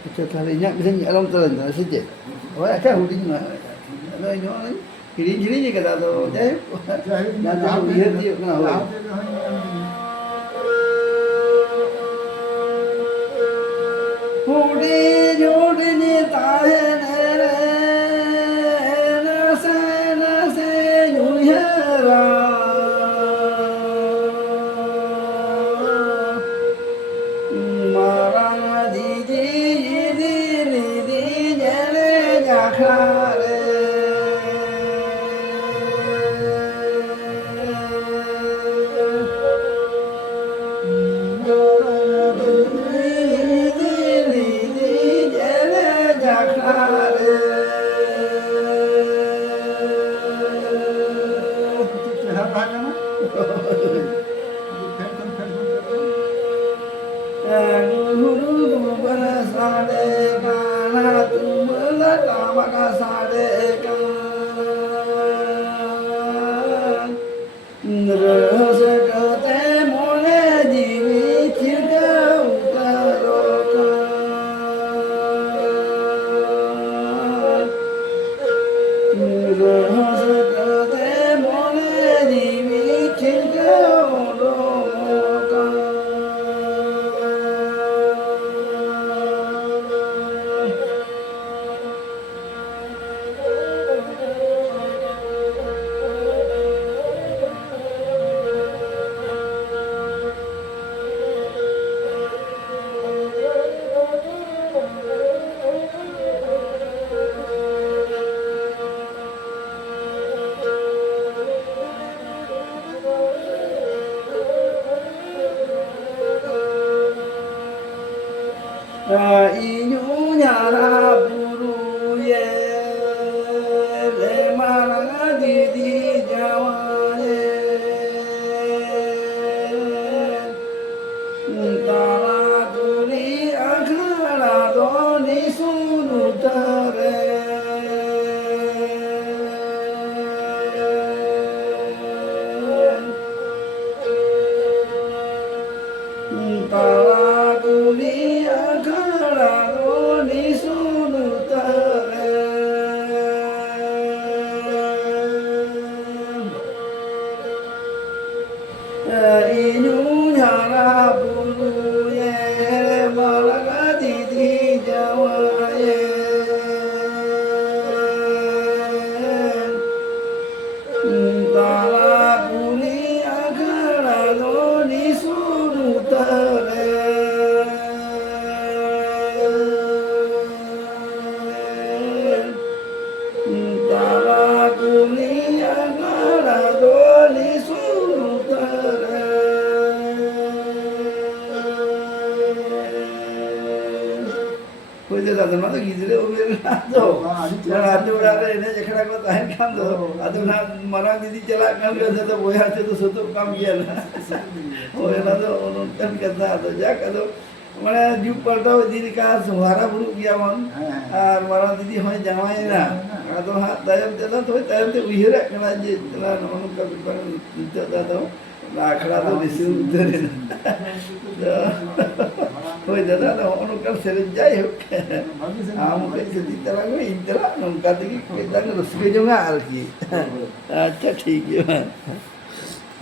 Macam tarik ingat bisa ni alam telan tak sejak. Awak akan huding mah. Ada nyo ni. Kiri-kiri je kata tu. Jai. Dah tahu dia dia kena awak. Hudi jodi ni tahe ne na se yuhara. Marang di Khare Inyu nyara buru ye le maranga didi jawa ye tara turi akhara doni sunu tare tara turi Inyu nyara bulu ye maranga didi jawa ye tara kuli agara doni sunu tare tara kuli agara doni sunu tare Kau jadi mana tu gila umur tu. Orang ada orang ini jika kau tahan kan tu, ada nak marang didi celak kan dia tu boleh aja tu suatu kam dia lah. Oh yang tu orang kan kata tu jak tu mana jumpa tu diri kah suara buruk dia man, marang didi hanya jangan lah. Atau hak tayam tu uhirak kena je, kena orang kau berpan itu tu. Nak kerana tu disuruh tu. Koi dada na ono kal serenjai hoke. Mungkin sedikit lagi intera nongkat lagi kita harus kerja nggak lagi. Acha ठीक है